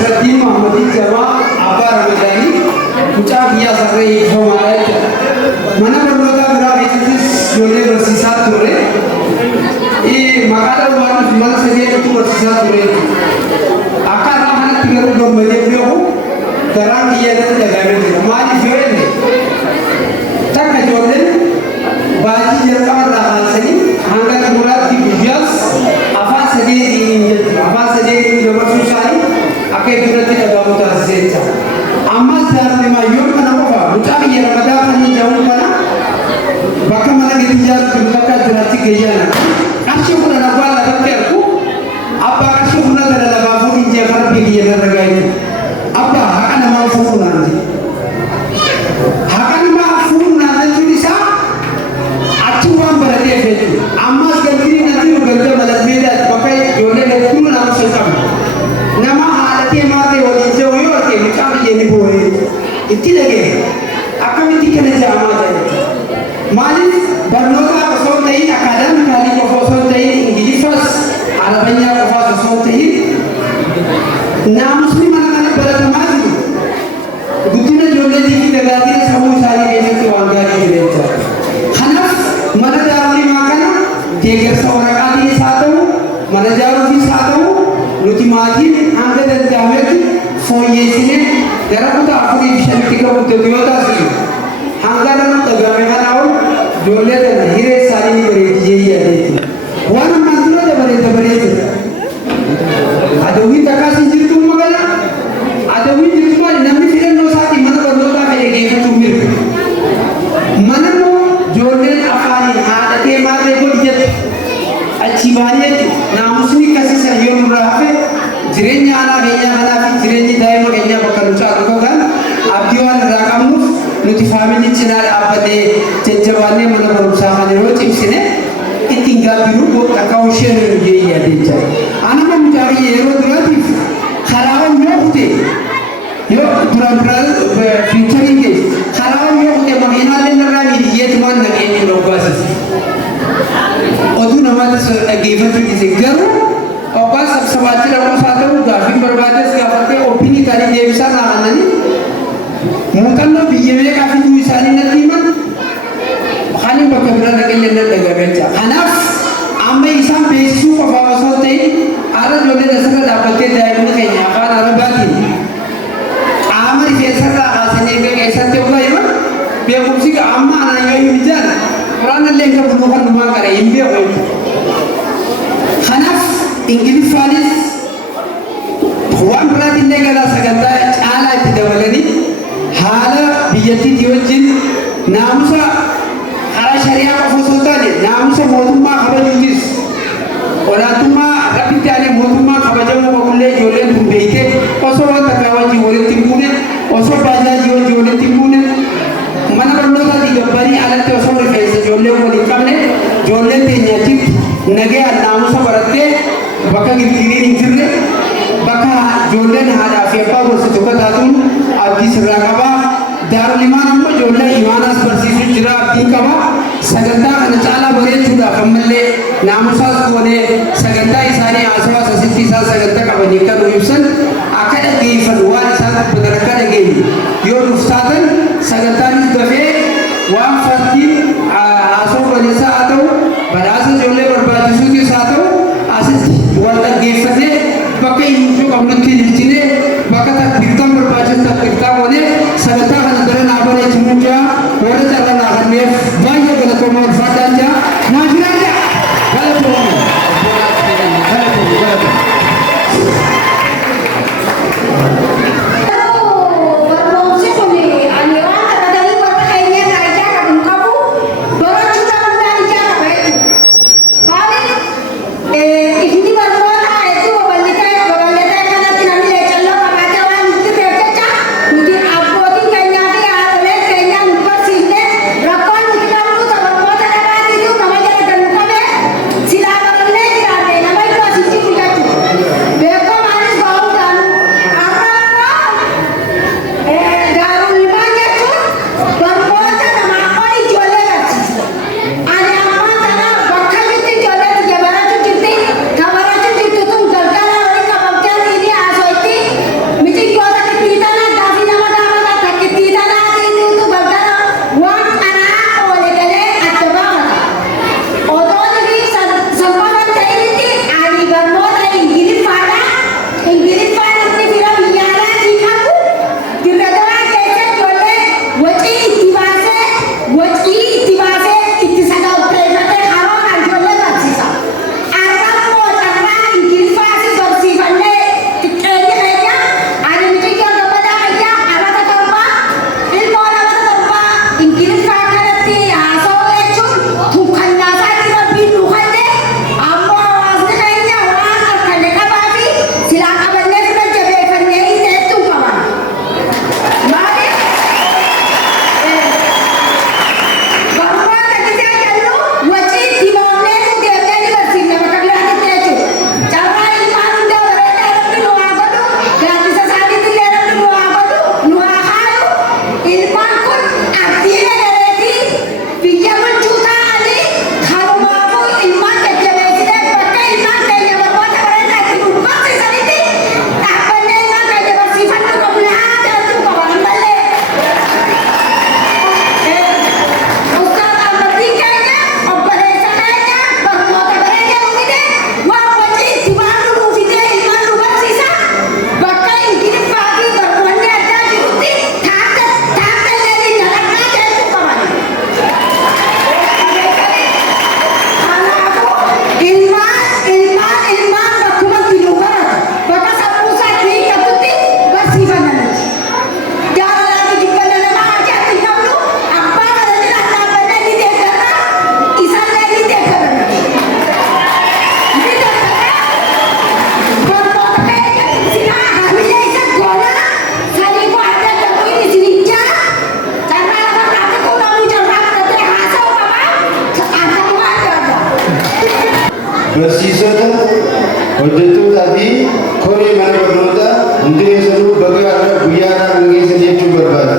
Nasruddin Muhammad Jama Abba Ramadani Mucaa biyya sarree hiikamaa jechuudha. Mana barnootaa biraa keessattis ijoollee barsiisaa ture. Maqaadhaan waan mana sadeetu barsiisaa ture. Akkaataa kanatti garuu gammadee beeku garaan kiyyaatti dhagamee jira. Maaliif yoo jenne takka ijoolleen baajii jalqabarraa kaasanii hanga xumuraatti guyyaas afaan sadeetiin jechuudha. Afaan sadeetiin dabarsuu isaanii akka iddootti dhagahamu taasisee jira. Ammas daa'imman yoo kana qofa mucaa biyya Ramadaa kan jedhamu kana bakka mana gadi jaalatu bakka jiraatti geeyyaana. Qarshii kuna nabbaa lafatti argu abbaa qarshii kuna gara lafaa fuudhin jee kan biyya irra gaayyu. Abbaa haqa namaa fuudhu naanti. Haqa namaa fuudhu naanti jechuun isaa achi waan baratee jechuudha. Ammas galtiin natti galtee malatmeedhaati bakka ijoollee hedduu nama sochamu. Nama haadhatee maatee waliin ta'u yoo arge mucaa biyya ni boo'ee itti dhagee akkamitti kana jedhamaa ta'e. Maaliif barnoota osoo ta'in akaadaamikaalii qofa osoo ta'in ingiliffas arabanyaa qofaas osoo ta'in naamusni mana kana baratamaa jiru guddina ijoolleetii fi dagaagira sammuu isaanii keessatti waan gaarii jireenya. Kanaaf mana daa'immaa kana deeggarsa waraqaatiin isaa ta'u mana ijaaruufis haa ta'u nuti maatiin hanga danda'ametti fooyyeessinee gara kutaa 4-5 qabutti yoo taasisu hanga nama dhagahame kanaa ol ijoollee kana hiree isaanii ni bareediyee yaadeetti. Waan ammaan dura dabareessa. Adawwiin takkaas hin jirtu magaalaa. Adawwiin jirtu maali namni filannoo isaatiin mana barnootaa kan eeggeeffachuu mirga. Mana immoo ijoolleen afaaniin haadhatee maarree godhi jette achi baay'ee naamusni akkasiisan yoo nurraa hafe jireenya aanaa keenyaa kanaa fi jireenyi daa'ima keenyaa bakka nu caalu kan abdii waan irraa qabnuuf nuti faamilii cinaa dhaabbatee jajjabaannee mana barumsaa kana yoo cimsine ittiin gaabbiru akka isheen hojii yaadee jira. Ani kan mucaa yeroo duraatiif karaawwan yoo kute yoo duraan fiicharii geessu karaawwan yoo kute makiinaalee irraa miidiyyeetumaan nageenyi dhoggaasisa. Oduu namaatti dhaggeeffachuu dhiise garuu obbaa sabsabaatti dhaquus haa ta'u gaaffii barbaades gaafatee opiinii tarii deebisaa naannanii muuxannoo biyya meeqaa fiduu isaanii natti himan haalli bakka biraa dhageenya nan dhagamecha. Kanaaf amma isaan beeksisuu qofaa osoo ta'in haala ijoolleen asirra dhaabbattee daa'imni keenya afaan arabaatiin qaama rifeensarraa kaasanii egaa keessatti ogaa himan beekumsi amma anaan yoo hin ijaarre quraanallee kan buluu kan dhumaa qara hin beeku. Kanaaf ingiliffaanis waan biraatillee galaa sagantaa caalaa itti dabalanii haala biyyattiitti wajjin naamusa karaa shari'aa qofa osoo taane naamusa mootummaa kabajuutis olaantummaa rabbitti aanee mootummaa kabajamuu qabullee ijoolleen kun beekte osoo waan takkaa wajjin walitti hin buune osoo baajaajii wajjin walitti hin buune mana barnootaatii gabbarii alatti osoo rifeensa ijoollee waliin qabne ijoolleen teenyaatiif nagayaan naamusa barattee bakka girgiriin hin jirre bakka ijoolleen haadhaa fi abbaa gorsitu kataatuun abdii sirraa qabaa. Daarul Imaan immoo ijoollee imaanaas barsiisuu jira abdii qaba. Sagantaa kana caalaa bareechuudhaaf ammallee naamusaas goonee sagantaa isaanii haasawaa sasitti isaan sagantaa qabanii kan ibsan akka dhaggeeffatu waan isaan dubbatan akka dhageenyu yoo nuuf taatan sagantaanis dafee waan fakkiin haasawaa baleessaa haa ta'u badhaasa ijoollee barbaachisuutis haa ta'u asitti wal dhaggeeffatee bakka hin qabnutti ililchinee bakka takbirtaan barbaachisu takbirtaa goonee sagantaa kana dura naa bareechuu jira warra carraa naa kenneef baay'ee galatooma ulfaataan jira naa jiraan jira galatooma. barsiisota hojjettootaa fi koree mana barnootaa hundeessanuu bakka guyyaa kana geessan jechuu barbaada.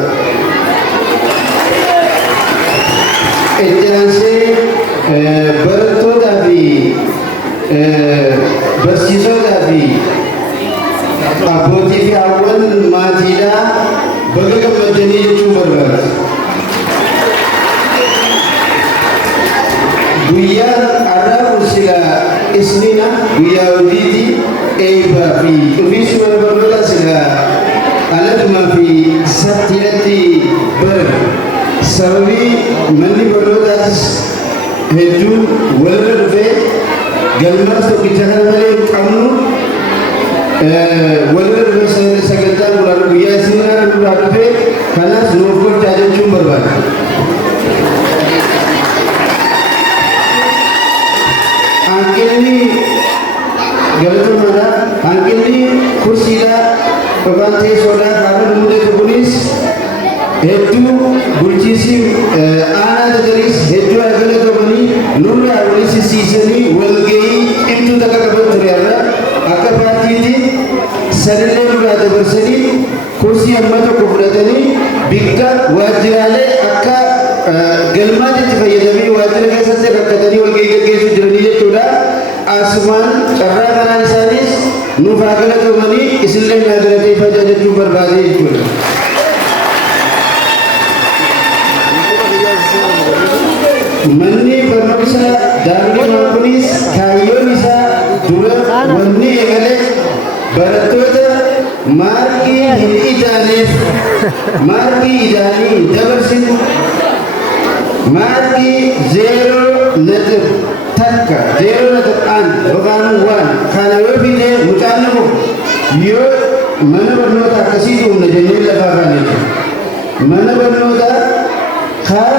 Itti aansee barattootaa fi barsiisotaa fi abbootii fi haawwan maatiidhaa bakka gammadanii jechuu barbaada. Guyyaan har'aa kun silaa isniina guyyaa hojiiti eebbaa fi dhufiinsi mana barnootaa silaa aladumaa fi sattiidhatti bara sababii manni barnootaas hedduun walirra dhufee galmaas tokkicha kana malee qabnu walirra dhufee sagantaa guraan guyyaa isniinaa duraa dhufee kanaas nuuf gochaa jechuun barbaada. Hanqinni galatoomana hanqinni kursiidhaa yookaan teessoodhaa gaafa mudatu kunis hedduu bulchiinsi aanaa dadariis hedduu galatoomanii nurraa waliin sisiisanii walgahii cimtuu takka qaban ture irra akka paartiitiin sanillee nurraa dabarsanii kursii amma tokko fudhatanii bikka waajjiraalee akka galmaatitti fayyadamanii waajjira keessatti rakkatanii walgahii gaggeessuu jiranii jechuudha. Asumaan carraa kanaan isaanis nuuf haa galatoomanii isinillee naa galateeffachaa jechuu barbaadee jechuudha. Manni barnoota daandii kunis kaayyoon isaa dura wanni eegale barattoota maarkii hin idaaneef maarkii idaanii dabarsin maarkii 0.1 yookaan waan kana yoo filee mucaan namu yoo mana barnoota akkasii humna jennee lafaa kaane mana barnoota kaa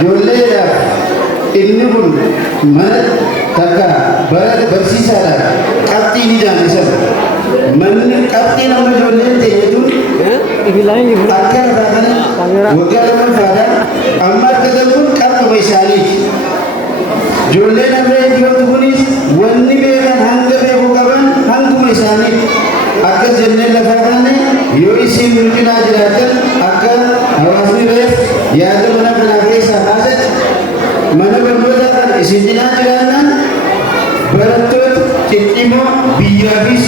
ijoolleedhaaf inni kun mana takka barsiisaadhaaf qabxii ni daandisan manni qabxii nama ijoolleen ta'eetu akka lafaa kana waggaa lammaffaadhaan amma argatan kun qabxuma isaaniiti. Ijoolleen harree dhiyootu kunis wanni beekan hanga beekuu qaban hanguma isaanii akkas jennee lafaa kaane yoo isin nu cinaa jiraatan akka hawaasni reef yaada mana kanaa keessaa baasatti mana barnootaa kana isin cinaa jiraannaan barattoota ciccimoo biyyaafis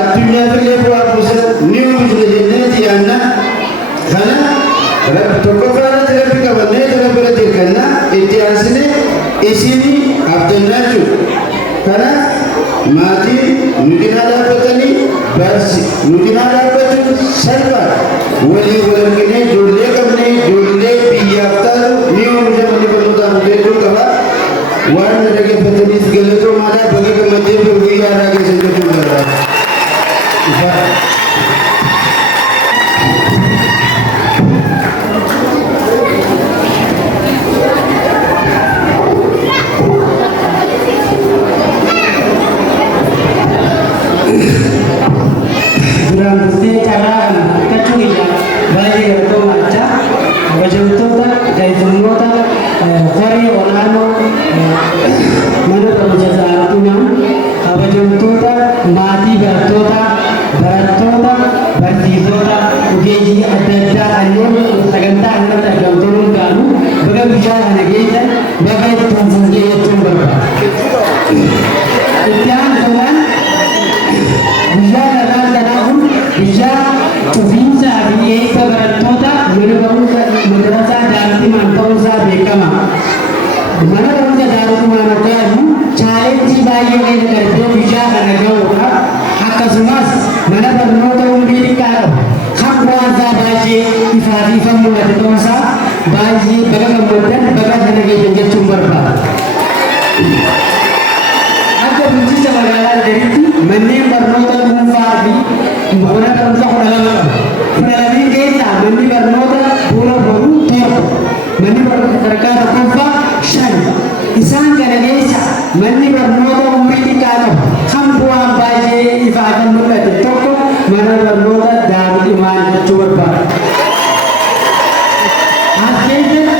addunyaafillee bu'aa buusan ni oomishna jenneeti yaanna kana tokkoffaarratti rabbi qabannee rabbi irratti hirkannaa itti aansine isini abdannaa jiru. Kanaaf maatiin nu cinaa dhaabbatanii nu cinaa dhaabbachuun salphaadha. Walii wal arginee ijoollee qabnee ijoollee biyyaaf taatu ni oomisha manni barnootaa hojjechuu qaba. Waan na dhaggeeffataniif galatoomaadhaa bakka gammaddee guyyaa irraa keessa jechuu barbaada. Manneen barnoota dhuunfaa fi mana barumsa kudhalamii keessaa manni barnoota bu'uura boruu tokko manni barnoota sadarkaa tokkoffaa 5 isaan kana keessa manni barnoota umurii xiqqaa qabu kan bu'aan baay'ee ifaa kan mul'ate tokko mana barnoota daa'imman jechuu barbaada. Askeessa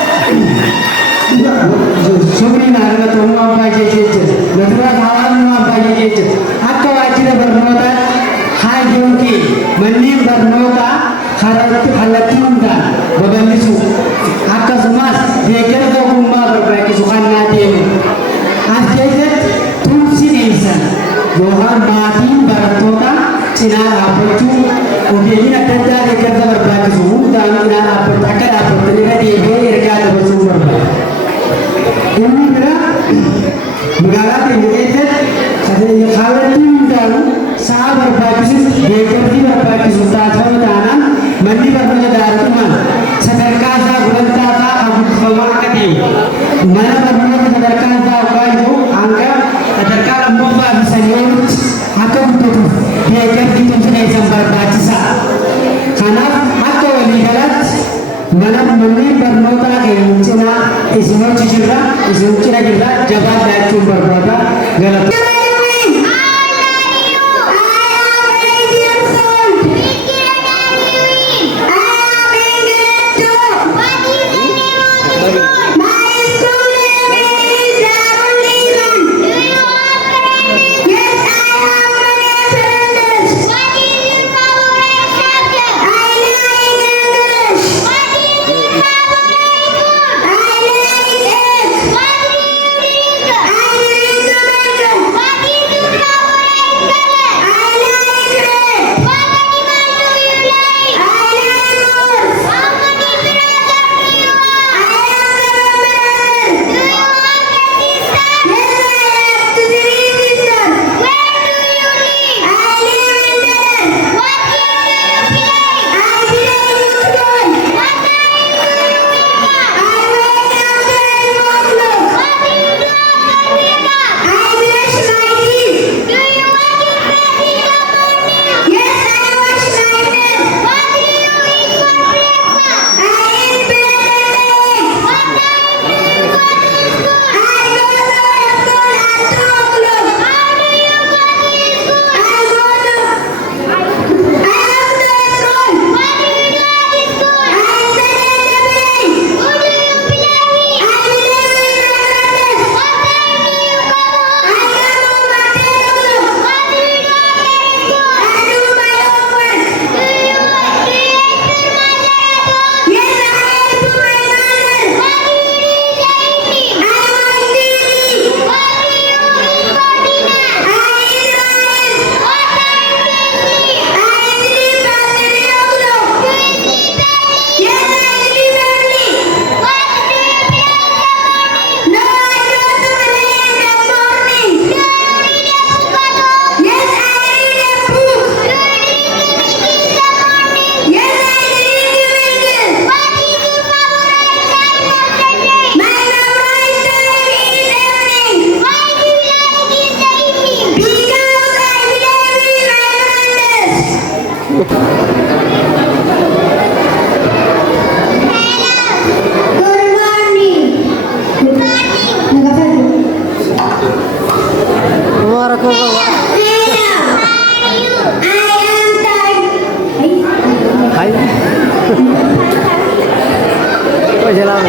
sobrii naannoo ta'uu waan baay'ee jechuudha. Betul kawan memang gitu. Aku wajib bernota hajuki menim bernota halatunda babamisu. Aku semas deker to kumma berbagi sukan nadim. Asjezet tumsi insan. Johan batin bernota cina apercu. Ubiyin ada deker to berbagi suhu dan ina aper akar aper tenaga dia irgal bersumber. Ini kira Megala indicated katanya kalau tinggal sabar bagus dekorti berbagi sultan danan mandi berbagi dari teman sedekah sa gulanta sa abu famakati mana berbagi sedekah sa kayu angka sedekah lembaba bisa nyurut atau betul dekorti itu sudah sampai baca sa karena atau lihat mana mandi bernota cina isino cicira isino cina kita jabat dan sumber berapa galat Hai. Kok jalan?